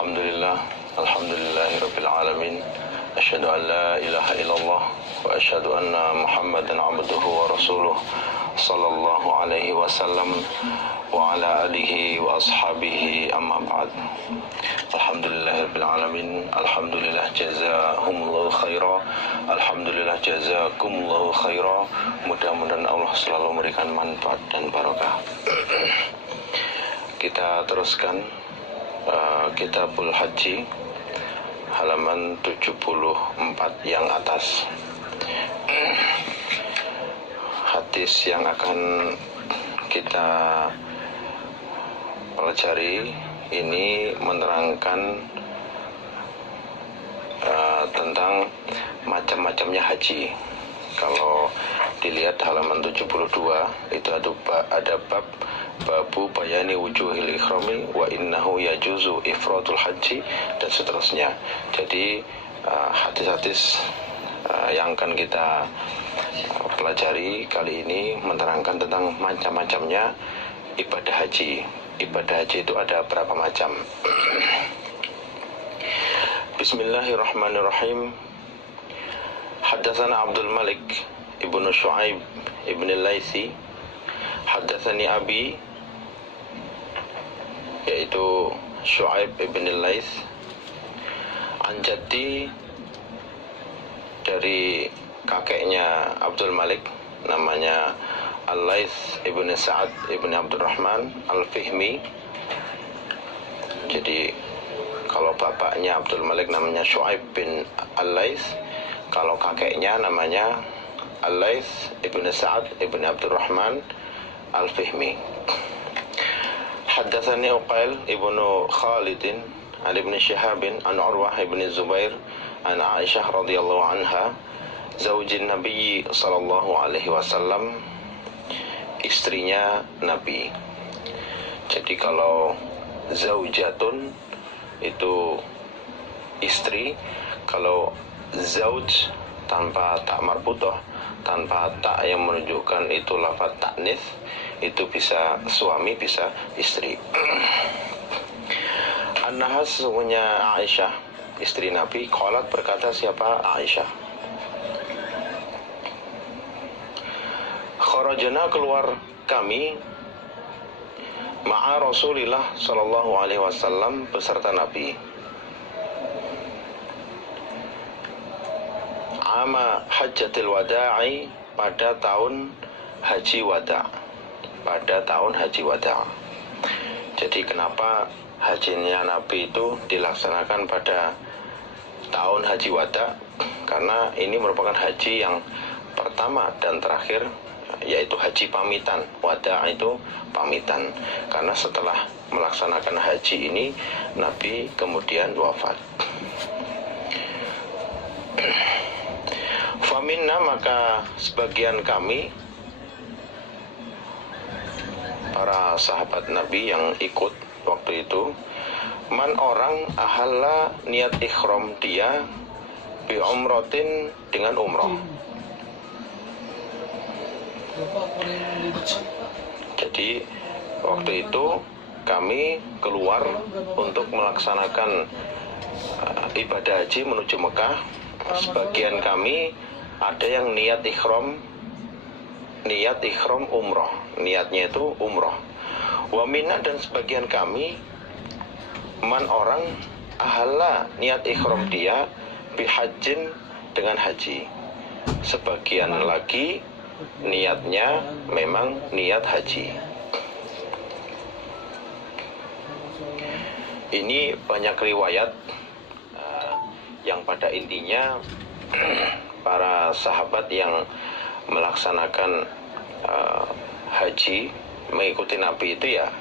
Alhamdulillah, alhamdulillahirabbil alamin. Asyhadu an la ilaha illallah wa asyhadu anna Muhammadan abduhu wa rasuluh sallallahu alaihi wasallam wa ala alihi wa ashabihi amma ba'd. Alhamdulillahirabbil alamin. Alhamdulillah jazakumullahu khaira. Alhamdulillah jazakumullahu khaira. Mudah-mudahan Allah selalu memberikan manfaat dan barokah. Kita teruskan Kitabul Haji halaman 74 yang atas. Hadis yang akan kita pelajari ini menerangkan tentang macam-macamnya haji. Kalau dilihat halaman 72 itu ada bab babu bayani wujuhil ikhrami wa innahu yajuzu ifradul haji dan seterusnya. Jadi hadis-hadis yang akan kita pelajari kali ini menerangkan tentang macam-macamnya ibadah haji. Ibadah haji itu ada berapa macam? Bismillahirrahmanirrahim. Haddatsana Abdul Malik ibnu Shu'aib ibnu Laitsi. Haddatsani Abi, yaitu Shu'aib ibn Laits, an jaddi, dari kakeknya Abdul Malik namanya Al-Laits ibn Sa'ad ibn Abdurrahman Al-Fihmi. Jadi kalau bapaknya Abdul Malik namanya Shu'aib bin Al-Laits, kalau kakeknya namanya Al-Laits ibn Sa'ad ibn Abdurrahman Al-Fihmi. Haddatsani Uqail ibnu Khalid an Ibn Shihab an Urwah ibn Zubair an Aisyah radhiyallahu anha zaujin Nabi sallallahu alaihi wasallam, istrinya Nabi. Jadi kalau zaujatun itu istri, kalau zauj tanpa tak marbutoh, tanpa tak yang menunjukkan itu lafaz taknis, itu bisa suami, bisa istri. An-Nahas, sesungguhnya Aisyah istri Nabi, qalat, berkata siapa? Aisyah. Kharajna, keluar kami, ma'a Rasulillah sallallahu alaihi wasallam, beserta Nabi, ama hajjatil wada'i, pada tahun haji wada', pada tahun haji wada'. Jadi kenapa hajinya Nabi itu dilaksanakan pada tahun haji wada'? Karena ini merupakan haji yang pertama dan terakhir, yaitu haji pamitan. Wada' itu pamitan, karena setelah melaksanakan haji ini Nabi kemudian wafat. Faminna, maka sebagian kami, para sahabat Nabi yang ikut waktu itu, man, orang, ahalla, niat ikhram dia, bi umratin, dengan umrah. Jadi waktu itu kami keluar untuk melaksanakan ibadah haji menuju Mekah. Sebagian kami ada yang niat ikhram umrah, niatnya itu umrah. Wa minna, dan sebagian kami, man, orang, ahalla, niat ikhram dia, bihajin, dengan haji. Sebagian lagi niatnya memang niat haji. Ini banyak riwayat yang pada intinya para sahabat yang melaksanakan haji mengikuti Nabi itu, ya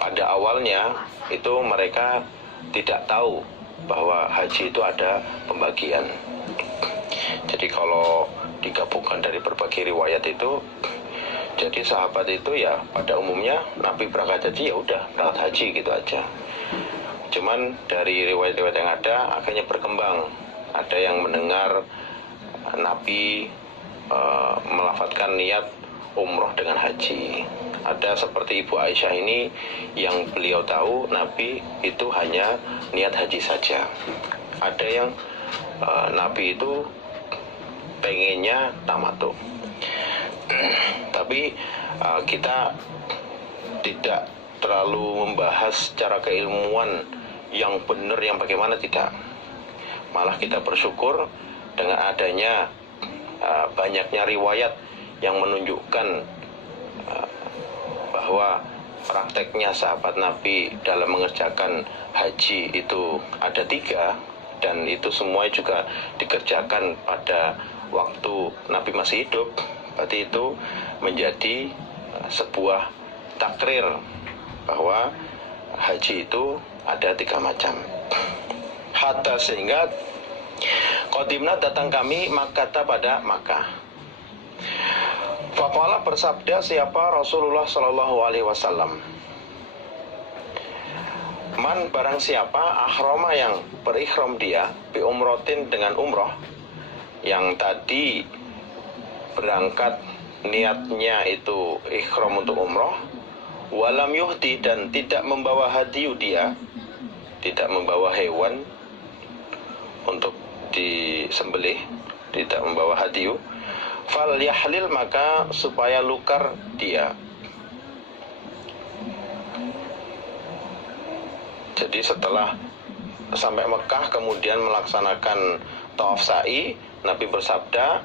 pada awalnya itu mereka tidak tahu bahwa haji itu ada pembagian. Jadi kalau digabungkan dari berbagai riwayat itu, jadi sahabat itu ya pada umumnya Nabi berangkat haji, ya udah berangkat haji gitu aja. Cuman dari riwayat-riwayat yang ada akhirnya berkembang. Ada yang mendengar Nabi melafadzkan niat umroh dengan haji. Ada seperti Ibu Aisyah ini yang beliau tahu Nabi itu hanya niat haji saja. Ada yang Nabi itu pengennya tamattu. Tapi kita tidak terlalu membahas secara keilmuan yang benar yang bagaimana, tidak. Malah kita bersyukur dengan adanya banyaknya riwayat yang menunjukkan bahwa prakteknya sahabat Nabi dalam mengerjakan haji itu ada 3, dan itu semua juga dikerjakan pada waktu Nabi masih hidup. Berarti itu menjadi sebuah takrir bahwa haji itu ada 3 macam. Hatta sehingga qadimna datang kami Makkah pada Makkah. Faqala bersabda siapa Rasulullah Shallallahu Alaihi Wasallam, man barang siapa ahrama yang berikhram dia bi umrotin dengan umroh, yang tadi berangkat niatnya itu ikhram untuk umroh, walam yuhdi dan tidak membawa hadiyu, dia tidak membawa hewan untuk disembelih, tidak membawa hadiyu, fal yahlil maka supaya lukar dia. Jadi setelah sampai Mekah kemudian melaksanakan tawaf sa'i, Nabi bersabda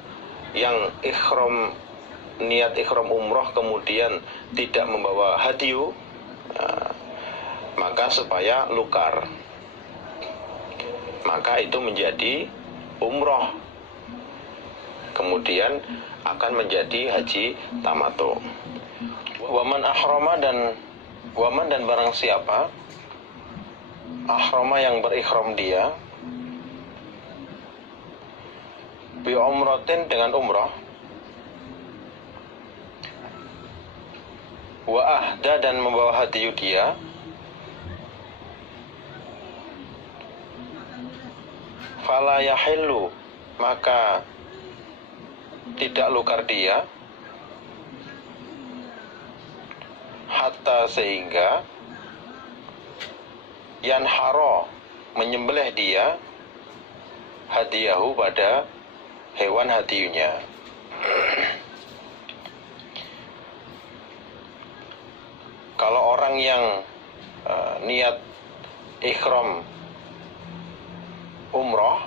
yang ikhram, niat ikhram umroh kemudian tidak membawa hadiyu, maka supaya lukar, maka itu menjadi umroh, kemudian akan menjadi haji tamattu. Waman ahrama dan barang siapa ahrama yang berikhram dia bi umratin dengan umrah, wa ahda dan membawa hadiyu dia, fala yahillu maka tidak lukar dia, hatta sehingga yanharo menyembelih dia hadiyahu pada hewan hadiyunya. Kalau orang yang niat ikhram umroh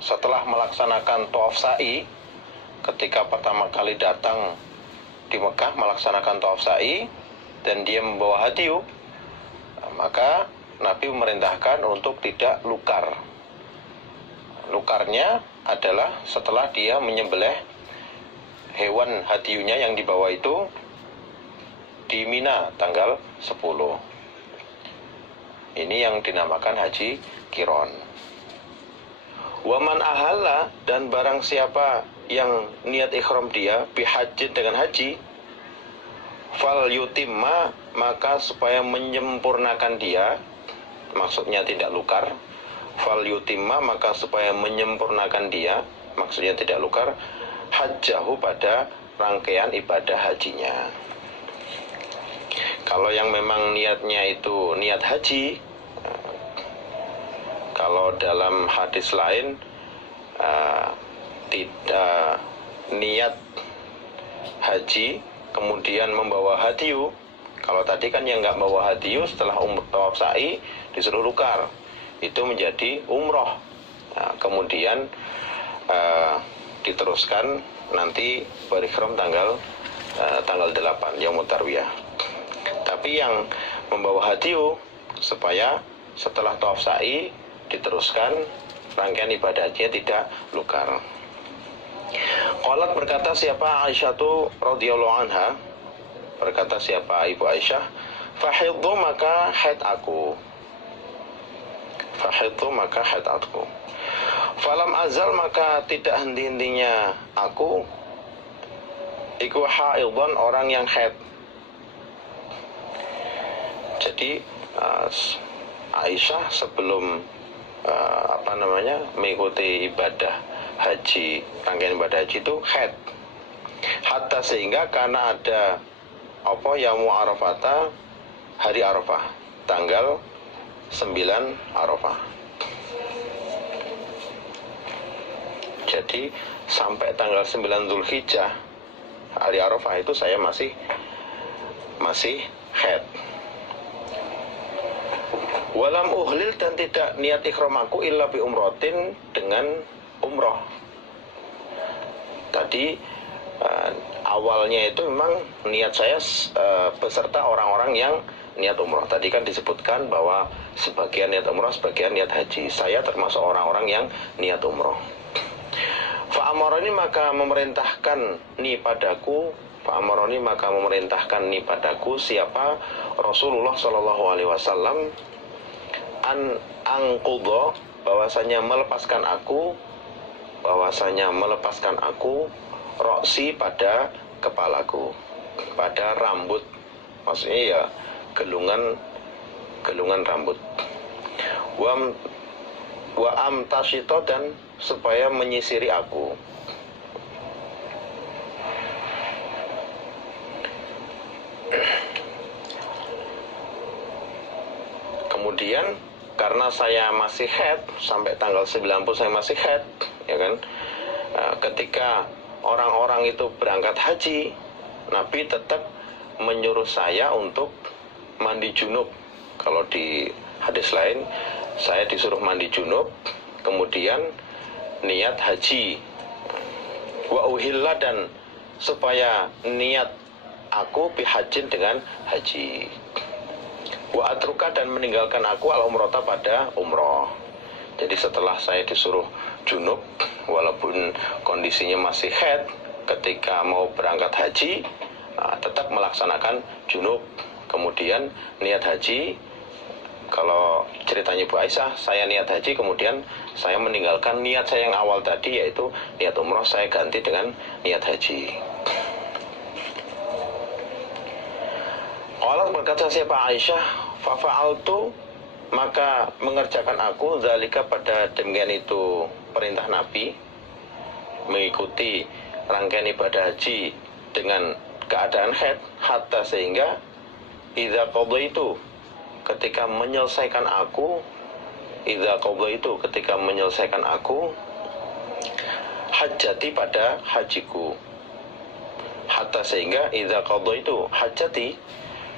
setelah melaksanakan tawaf sa'i, ketika pertama kali datang di Mekah melaksanakan tawaf sa'i dan dia membawa hadiyu, maka Nabi memerintahkan untuk tidak lukar. Lukarnya adalah setelah dia menyembelih hewan hadiyunya yang dibawa itu di Mina tanggal 10. Ini yang dinamakan haji qiron. Waman ahalla dan barang siapa yang niat ikhram dia bihajin dengan haji, fal yutimma maka supaya menyempurnakan dia, maksudnya tidak lukar, fal yutimma maka supaya menyempurnakan dia, maksudnya tidak lukar, hajjahu pada rangkaian ibadah hajinya. Kalau yang memang niatnya itu niat haji, kalau dalam hadis lain tidak niat haji kemudian membawa hadiyu. Kalau tadi kan yang nggak bawa hadiyu setelah tawaf sa'i disuruh lukar, itu menjadi umroh. Nah, kemudian diteruskan nanti berikhram tanggal 8 Yaumut Tarwiyah. Tapi yang membawa hadiyu supaya setelah tawaf sa'i diteruskan rangkaian ibadah hajinya tidak lukar. Qalat berkata siapa Aisyatu radhiyallahu anha, berkata siapa Ibu Aisyah, fahidhu maka haid aku, fahidhu maka haid aku, falam azal maka tidak henti-hentinya aku iku haidhan orang yang haid. Jadi Aisyah sebelum mengikuti ibadah haji, rangkaian ibadah haji itu haid. hatta sehingga karena ada apa yaumul arafata, hari Arafah, tanggal 9 Arafah. Jadi sampai tanggal 9 Zulhijjah, hari Arafah itu saya masih haid. Walam uhlil, dan tidak niat ikhram aku illa bi umrotin, dengan umroh. Tadi awalnya itu memang niat saya beserta orang-orang yang niat umroh. Tadi kan disebutkan bahwa sebagian niat umroh, sebagian niat haji. Saya termasuk orang-orang yang niat umroh. Fa'amaroni, maka memerintahkan ni padaku, fa'amaroni, maka memerintahkan ni padaku siapa? Rasulullah Shallallahu Alaihi Wasallam, an angkudo, bahwasanya melepaskan aku, roksi, pada kepalaku, pada rambut, maksudnya ya gelungan rambut. Wa amtashito, dan supaya menyisiri aku. Kemudian karena saya masih haid, sampai tanggal 90 saya masih haid, ya kan. Ketika orang-orang itu berangkat haji, Nabi tetap menyuruh saya untuk mandi junub. Kalau di hadis lain, saya disuruh mandi junub, kemudian niat haji. Wa uhilla, dan supaya niat aku bihajin, dengan haji. Wa atruka, dan meninggalkan aku al umrota, pada umroh. Jadi setelah saya disuruh junub, walaupun kondisinya masih haid, ketika mau berangkat haji, tetap melaksanakan junub, kemudian niat haji. Kalau ceritanya Bu Aisyah, saya niat haji, kemudian saya meninggalkan niat saya yang awal tadi, yaitu niat umroh, saya ganti dengan niat haji. Allah berkata siapa Aisyah, fafa'altu, maka mengerjakan aku, zalika, pada demikian itu perintah Nabi, mengikuti rangkaian ibadah haji dengan keadaan haid, hatta sehingga idza qadaitu, ketika menyelesaikan aku, hajati, pada hajiku. Hatta sehingga idza qadaitu hajati,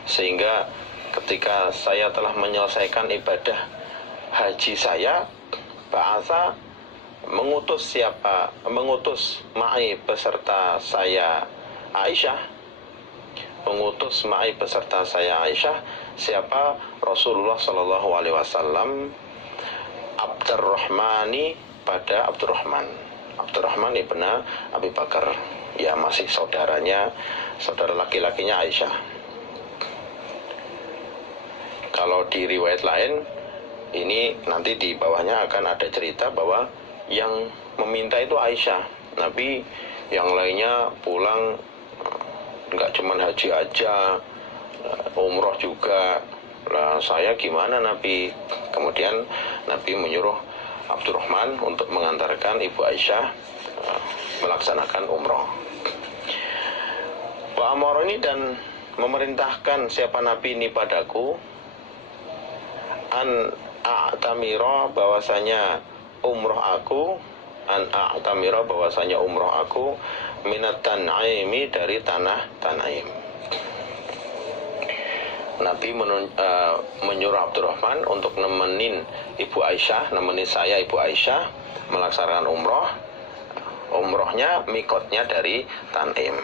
sehingga ketika saya telah menyelesaikan ibadah haji saya, ba'atha, mengutus ma'i beserta saya Aisyah, siapa? Rasulullah Shallallahu Alaihi Wasallam, Abdurrahmani, pada Abdurrahman ibn Abi Bakar, ya masih saudara laki-lakinya Aisyah. Kalau di riwayat lain, ini nanti di bawahnya akan ada cerita bahwa yang meminta itu Aisyah. Nabi yang lainnya pulang, nggak cuma haji aja, umroh juga. Lah saya gimana Nabi? Kemudian Nabi menyuruh Abdurrahman untuk mengantarkan Ibu Aisyah melaksanakan umroh. Wa amaroni, dan memerintahkan siapa Nabi ini padaku, an a'tamira, bahwasanya umroh aku, minat Tan'aimi, dari tanah Tan'aim. Nabi menyuruh Abdurrahman untuk nemenin saya Ibu Aisyah melaksanakan umrohnya, mikotnya dari Tan'im.